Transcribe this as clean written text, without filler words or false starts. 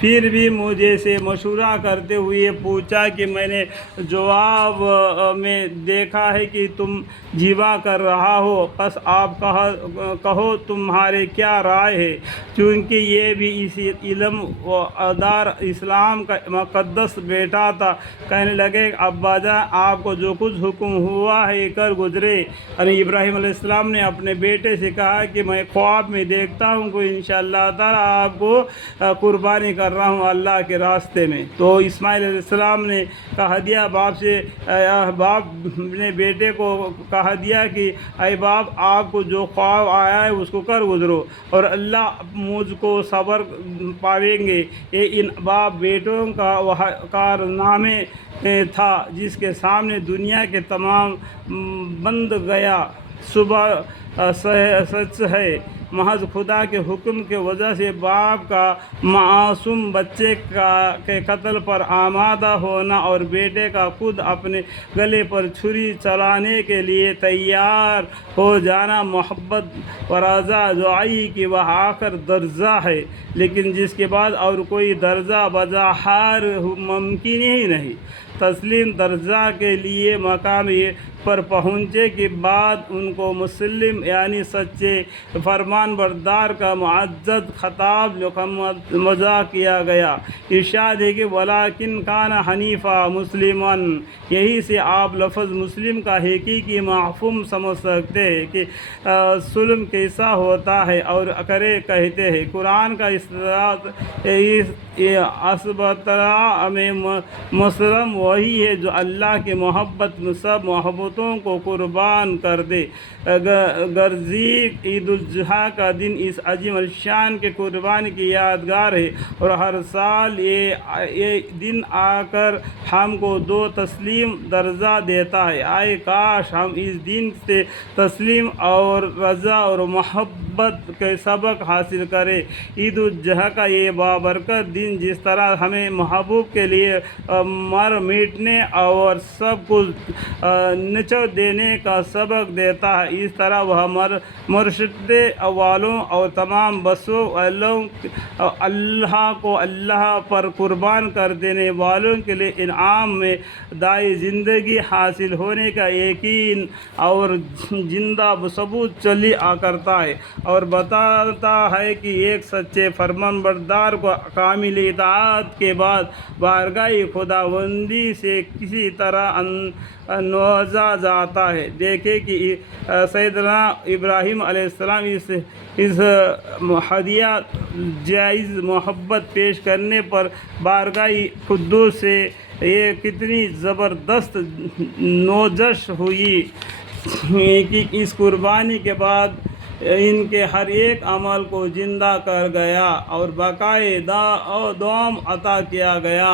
پھر بھی مجھے سے مشورہ کرتے ہوئے پوچھا کہ میں نے جواب میں دیکھا ہے کہ تم جیوا کر رہا ہو، پس آپ کہو تمہارے کیا رائے ہے؟ چونکہ یہ بھی اسی علم و دار اسلام کا مقدس بیٹا تھا، کہنے لگے ابا جان آپ کو جو کچھ حکم ہوا ہے کر گزرے۔ یعنی ابراہیم علیہ السلام نے اپنے بیٹے سے کہا کہ میں خواب میں دیکھتا ہوں کہ انشاءاللہ تعالیٰ آپ کو قربانی کر رہا ہوں اللہ کے راستے میں۔ تو اسماعیل علیہ السلام نے کہا دیا باپ سے، باپ نے بیٹے کو کہا دیا کہ اے باپ آپ کو جو خواب آیا ہے اس کو کر گزرو اور اللہ مجھ کو صبر پاویں گے۔ یہ ان باپ بیٹوں کا وہ کارنامے تھا جس کے سامنے دنیا کے تمام بند گیا۔ صبح سچ ہے، محض خدا کے حکم کی وجہ سے باپ کا معصوم بچے کے قتل پر آمادہ ہونا اور بیٹے کا خود اپنے گلے پر چھری چلانے کے لیے تیار ہو جانا محبت و رضا دعائی کی وہ آخر درجہ ہے، لیکن جس کے بعد اور کوئی درجہ بظاہر ممکن ہی نہیں۔ تسلیم درجہ کے لیے مقام پر پہنچے کے بعد ان کو مسلم یعنی سچے فرمان بردار کا معزز خطاب مذاع کیا گیا۔ ارشاد ہے کہ وَلَٰكِنْ كَانَ حَنِيفًا مُسْلِمًا، یہی سے آپ لفظ مسلم کا حقیقی مفہوم سمجھ سکتے ہیں کہ سلم کیسا ہوتا ہے اور کرے کہتے ہیں۔ قرآن کا اسبترا میں مسلم وہی ہے جو اللہ کی محبت میں سب محبتوں کو قربان کر دے۔ گرزیق عید الاضحیٰ کا دن اس عظیم الشان کے قربانی کی یادگار ہے اور ہر سال یہ دن آ کر ہم کو دو تسلیم درجہ دیتا ہے۔ آئے کاش ہم اس دن سے تسلیم اور رضا اور محبت کے سبق حاصل کریں۔ عید الاضحیٰ کا یہ بابرکت دن جس طرح ہمیں محبوب کے لیے مر مٹنے اور سب کچھ نچوڑ دینے کا سبق دیتا ہے، اس طرح وہ مرشد والوں اور تمام بسوں اللہ کو اللہ پر قربان کر دینے والوں کے لیے انعام میں دائیں زندگی حاصل ہونے کا یقین اور زندہ ثبوت چلی کرتا ہے اور بتاتا ہے کہ ایک سچے فرمان بردار کو کامل اطاعت کے بعد بارگاہ خداوندی سے کسی طرح نوازا جاتا ہے۔ دیکھیں کہ سیدنا ابراہیم علیہ السلام اس ہدیہ جائز محبت پیش کرنے پر بارگاہ قدوس سے یہ کتنی زبردست نوجش ہوئی کہ اس قربانی کے بعد ان کے ہر ایک عمل کو زندہ کر گیا اور بقائے دوم عطا کیا گیا۔